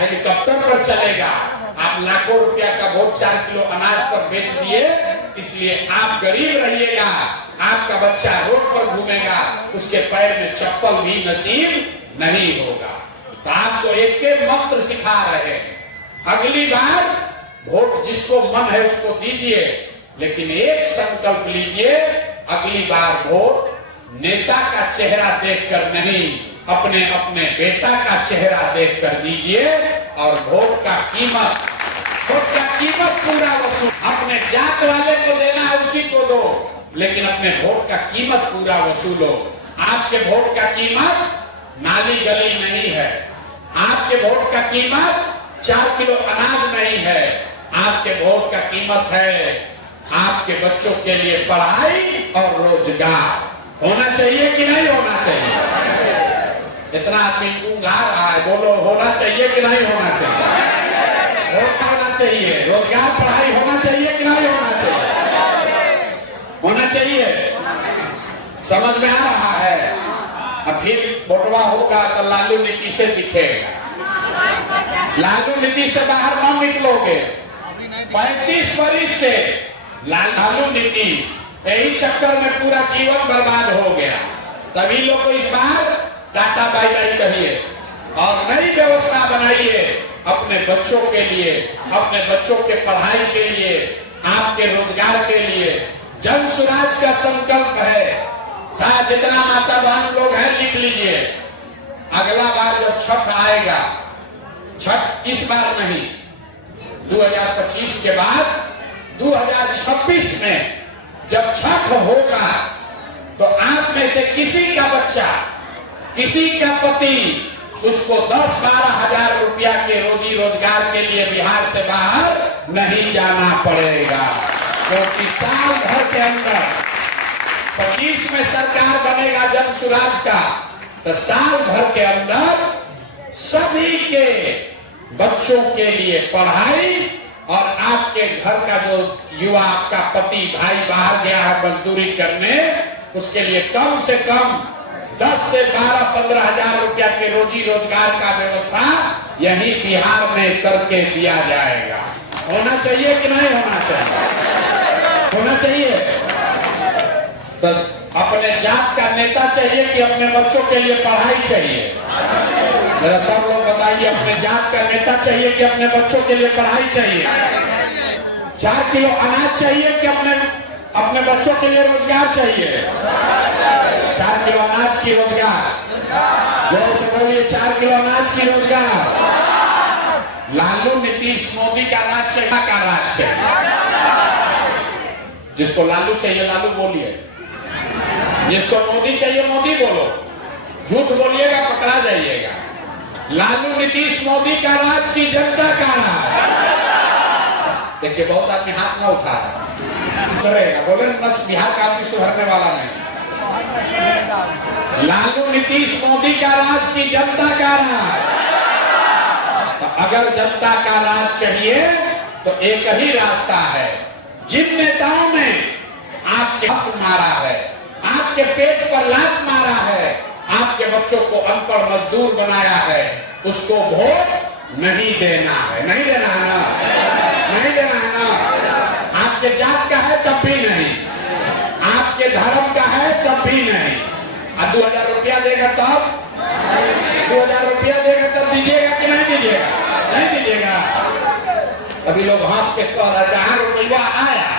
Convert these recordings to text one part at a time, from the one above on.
Helicopter पर चलेगा। आप लाखों रुपया का वोट 4 किलो अनाज पर बेच दिए, इसलिए आप गरीब रहिएगा, आपका बच्चा रोड पर घूमेगा, उसके पैर में चप्पल भी नसीब नहीं होगा। तो आपको एक मंत्र सिखा रहे हैं, अगली बार वोट जिसको मन है उसको दीजिए, लेकिन एक संकल्प लीजिए, अगली बार वोट नेता का चेहरा देखकर नहीं, अपने अपने बेटा का चेहरा देखकर दीजिए। और वोट का कीमत पूरा वसूल, अपने जात वाले को देना है उसी को दो, लेकिन अपने वोट का कीमत पूरा वसूलो। आपके वोट का कीमत नाली गली नहीं है, आपके वोट का कीमत 4 किलो अनाज नहीं है, आपके वोट का कीमत है आपके बच्चों के लिए पढ़ाई और रोजगार। होना चाहिए कि नहीं होना चाहिए? इतना आदमी उंघा रहा है, बोलो होना चाहिए कि नहीं होना चाहिए? होना चाहिए, रोजगार पढ़ाई होना चाहिए कि नहीं होना चाहिए? होना चाहिए। समझ में आ रहा है? अब फिर बंटवा होगा तो लालू नीति से दिखेगा, लालू नीति से बाहर न निकलोगे। 35 वर्ष से लालू नीति, यही चक्कर में पूरा जीवन बर्बाद हो गया। तभी लोग को इस बार टाटा बाय बाय कहिए और नई व्यवस्था बनाइए अपने बच्चों के लिए, अपने बच्चों के पढ़ाई के लिए, आपके रोजगार के लिए। जन स्वराज का संकल्प है। साथ जितना माता बहन लोग हैं लिख लीजिए, अगला बार जब छठ आएगा, छठ इस बार नहीं, 2025 के बाद 2026 में जब छठ होगा तो आप में से किसी का बच्चा, किसी का पति उसको 10-12 हजार रुपया के रोजी रोजगार के लिए बिहार से बाहर नहीं जाना पड़ेगा, क्योंकि साल भर के अंदर 25 में सरकार बनेगा जन स्वराज का, तो साल भर के अंदर सभी के बच्चों के लिए पढ़ाई और आपके घर का जो युवा, आपका पति भाई बाहर गया है मजदूरी करने, उसके लिए कम से कम 10 से 12-15 हजार रुपया के रोजी रोजगार का व्यवस्था यही बिहार में करके दिया जाएगा। होना चाहिए कि नहीं होना चाहिए? होना चाहिए। तो अपने जात का नेता चाहिए कि अपने बच्चों के लिए पढ़ाई चाहिए? मेरा सब लोग बताइए, अपने जात का नेता चाहिए कि अपने बच्चों के लिए पढ़ाई चाहिए? 4 किलो अनाज चाहिए कि अपने बच्चों के लिए रोजगार चाहिए? 4 किलो अनाज की रोजगार, जोर से बोलिए, 4 किलो अनाज की रोजगार। लालू नीतीश मोदी का राज चाहिए, का राज चाहिए? जिसको लालू चाहिए लालू बोलिए, जिसको मोदी चाहिए मोदी बोलो, झूठ बोलिएगा पकड़ा जाइएगा। लालू नीतीश मोदी का राज की जनता का राज। देखिए बहुत आदमी हाथ ना उठा है, बोले बस बिहार का आदमी सुधरने वाला नहीं। लालू नीतीश मोदी का राज की जनता का राज। तो अगर जनता का राज चाहिए तो एक ही रास्ता है, जिन नेताओं ने आपके हक मारा है, आपके पेट पर लात मारा है, आपके बच्चों को अनपढ़ मजदूर बनाया है, उसको वोट नहीं देना है। नहीं देना है ना? नहीं देना है ना? आपके जात का है तब भी नहीं, आपके धर्म का है तब भी नहीं। 2000 रुपया देगा तब, 2000 रुपया देगा तब दीजिएगा कि नहीं दीजिएगा? नहीं दीजिएगा। अभी लोग हंस के कह रहे, जहां रुपया आया,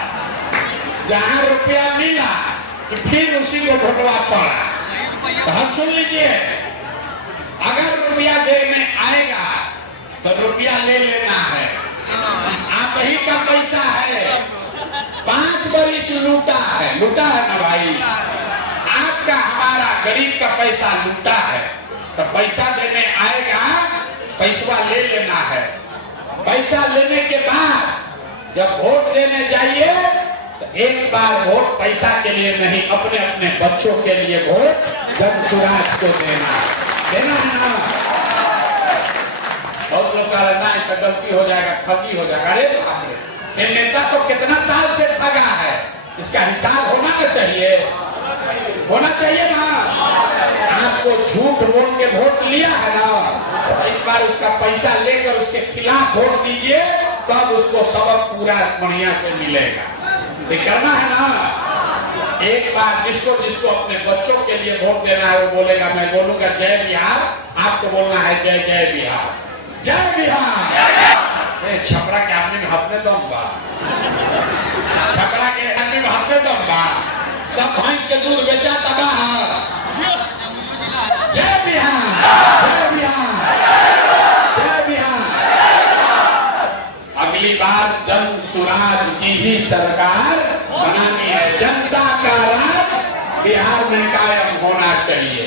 जहां रुपया मिला कि फिर उसी को घोटवा पड़ा। तो हम सुन लीजिए, अगर रुपया देने आएगा तो रुपया ले लेना है। आप ही का पैसा है, 5 बरिस लूटा है, लूटा है ना भाई? आपका हमारा गरीब का पैसा लूटा है, तो पैसा देने आएगा, पैसा ले लेना है। पैसा लेने के बाद जब वोट देने जाइए तो एक बार वोट पैसा के लिए नहीं, अपने अपने बच्चों के लिए वोट जन स्वराज को देना है ना? बहुत लोग कह रहे हैं गलती हो जाएगा, ठगी हो जाएगा। अरे ये नेता सब कितना साल से ठगा है, इसका हिसाब होना चाहिए, होना चाहिए ना? आप आपको झूठ बोल के वोट लिया है ना, तो इस बार उसका पैसा लेकर उसके खिलाफ वोट दीजिए, तब उसको सबक पूरा बढ़िया से मिलेगा। ये करना है ना। एक बार जिसको जिसको अपने बच्चों के लिए वोट देना है वो बोलेगा, मैं बोलूंगा जय बिहार, आपको बोलना है जय जय बिहार, जय बिहार। छपरा के आदमी में हफ्ते दम बा, छपरा के आदमी में हफ्ते दम बा, सब भैंस के दूध बेचा तबाह। जय बिहार, जय बिहार, जय बिहार। अगली बार जन सुराज की ही सरकार बनानी है, जनता का राज बिहार में कायम होना चाहिए।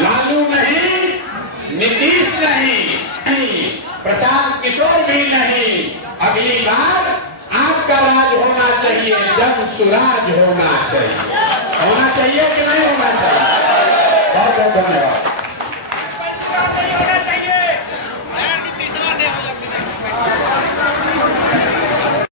लालू नहीं, नीतीश नहीं, प्रशांत किशोर भी नहीं, अगली बार आपका राज होना चाहिए, जन सुराज होना चाहिए। होना चाहिए कि नहीं होना चाहिए? बहुत बहुत धन्यवाद।